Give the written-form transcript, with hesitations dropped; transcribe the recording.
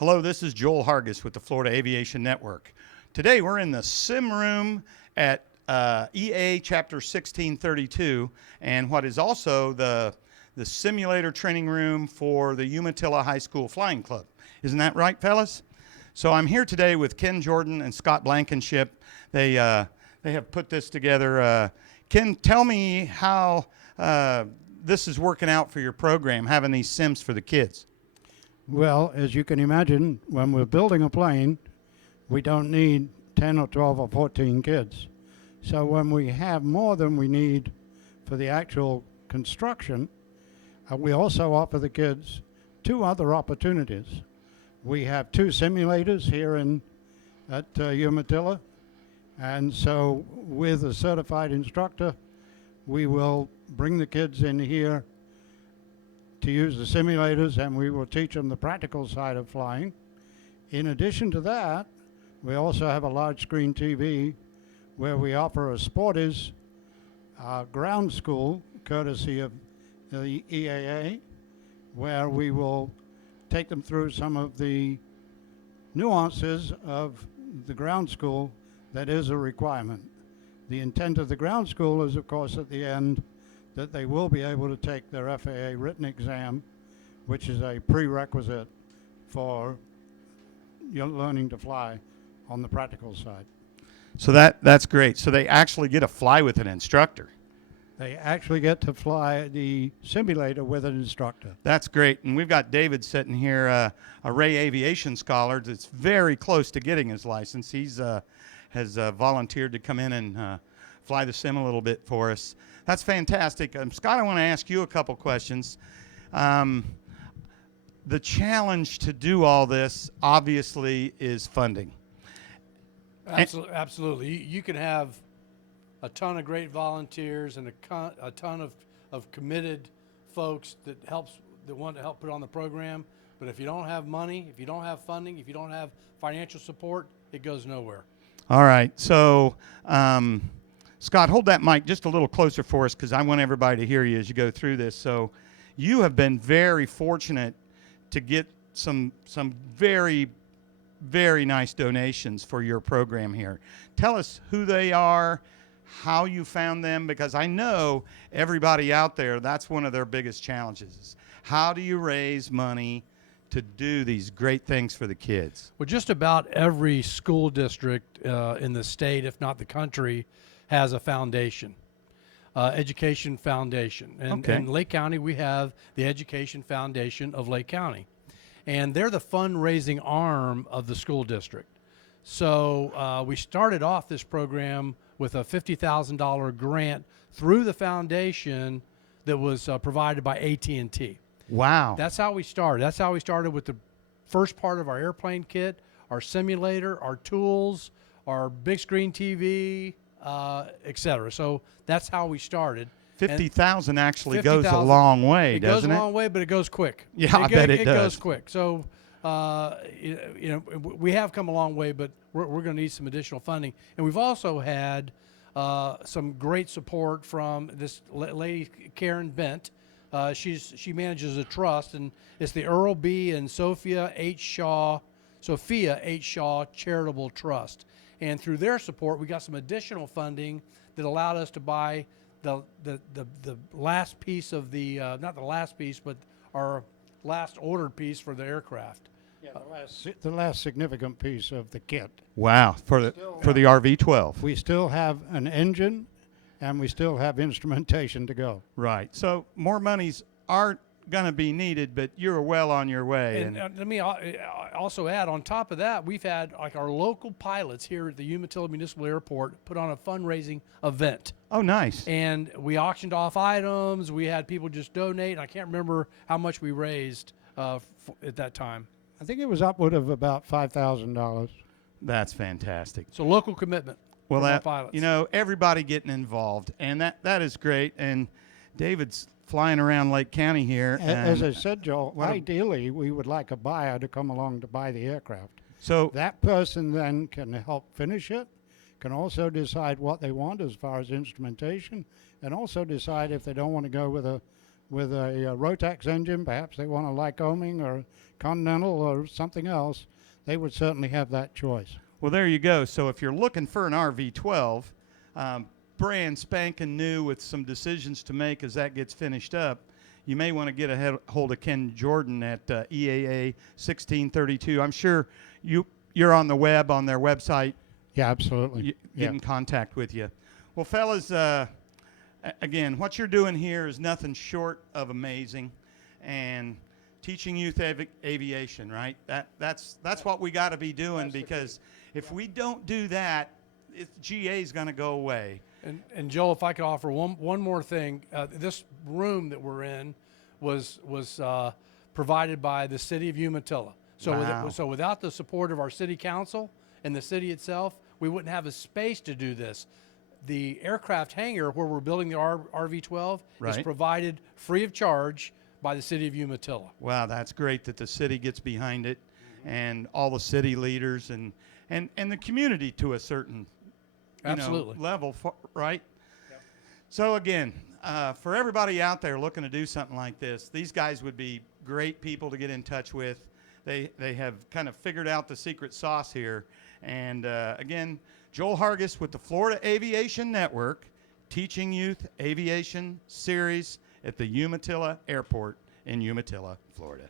Hello, this is Joel Hargis with the Florida Aviation Network. Today we're in the sim room at EAA Chapter 1632, and what is also the simulator training room for the Umatilla High School Flying Club. Isn't that right, fellas? So I'm here today with Ken Jordan and Scott Blankenship. They have put this together. Ken, tell me how this is working out for your program, having these sims for the kids. Well, as you can imagine, when we're building a plane, we don't need 10 or 12 or 14 kids. So when we have more than we need for the actual construction, we also offer the kids two other opportunities. We have two simulators here at Umatilla, and so with a certified instructor, we will bring the kids in here to use the simulators, and we will teach them the practical side of flying. In addition to that, we also have a large screen TV where we offer a Sporties ground school, courtesy of the EAA, where we will take them through some of the nuances of the ground school that is a requirement. The intent of the ground school is, of course, at the end, that they will be able to take their FAA written exam, which is a prerequisite for learning to fly on the practical side. So that's great. So they actually get to fly with an instructor. They actually get to fly the simulator with an instructor. That's great. And we've got David sitting here, a Ray Aviation scholar that's very close to getting his license. He's has volunteered to come in and fly the sim a little bit for us. That's fantastic. Scott, I want to ask you a couple questions. The challenge to do all this, obviously, is funding. Absolutely. You can have a ton of great volunteers and a ton of committed folks that want to help put on the program. But if you don't have money, if you don't have funding, if you don't have financial support, it goes nowhere. All right. So, Scott, hold that mic just a little closer for us because I want everybody to hear you as you go through this. So you have been very fortunate to get some very, very nice donations for your program here. Tell us who they are, how you found them, because I know everybody out there, that's one of their biggest challenges. Is how do you raise money to do these great things for the kids? Well, just about every school district in the state, if not the country, has a foundation, education foundation. And okay. In Lake County, we have the Education Foundation of Lake County. And they're the fundraising arm of the school district. So we started off this program with a $50,000 grant through the foundation that was provided by AT&T. Wow. That's how we started. That's how we started with the first part of our airplane kit, our simulator, our tools, our big screen TV, et cetera. So that's how we started. 50,000 actually goes a long way, doesn't it? It goes a long way, but it goes quick. Yeah, I bet it does. It goes quick. So, we have come a long way, but we're going to need some additional funding. And we've also had some great support from this lady, Karen Bent. She manages a trust, and it's the Earl B. and Sophia H. Shaw Charitable Trust. And through their support, we got some additional funding that allowed us to buy the last piece of the not the last piece, but our last ordered piece for the aircraft. Yeah, the last significant piece of the kit. Wow, for the RV-12. We still have an engine, and we still have instrumentation to go. Right. So more monies aren't going to be needed, but you're well on your way. And let me also add, on top of that, we've had like our local pilots here at the Umatilla Municipal Airport put on a fundraising event. Oh, nice. And we auctioned off items. We had people just donate. I can't remember how much we raised at that time. I think it was upward of about $5,000. That's fantastic. So local commitment. Well, from our pilots. Everybody getting involved, and that is great. And David's flying around Lake County here. As I said, Joel, ideally we would like a buyer to come along to buy the aircraft. So that person then can help finish it, can also decide what they want as far as instrumentation, and also decide if they don't want to go with a with a Rotax engine. Perhaps they want a Lycoming or Continental or something else. They would certainly have that choice. Well, there you go. So if you're looking for an RV12, brand spanking new with some decisions to make as that gets finished up, you may want to get a hold of Ken Jordan at EAA 1632. I'm sure you're on the web, on their website. Yeah, absolutely. Get in contact with you. Well, fellas, again, what you're doing here is nothing short of amazing. And teaching youth aviation, right? That's what we got to be doing, because if we don't do that, GA is going to go away. And Joel, if I could offer one more thing, this room that we're in was provided by the city of Umatilla. So Wow. so without the support of our city council and the city itself, we wouldn't have a space to do this. The aircraft hangar where we're building the RV-12 is Right. provided free of charge by the city of Umatilla. Wow, that's great that the city gets behind it, and all the city leaders and the community to a certain Absolutely. level, right? Yep. So again, for everybody out there looking to do something like this, these guys would be great people to get in touch with. They have kind of figured out the secret sauce here. And again, Joel Hargis with the Florida Aviation Network, Teaching Youth Aviation Series at the Umatilla Airport in Umatilla, Florida.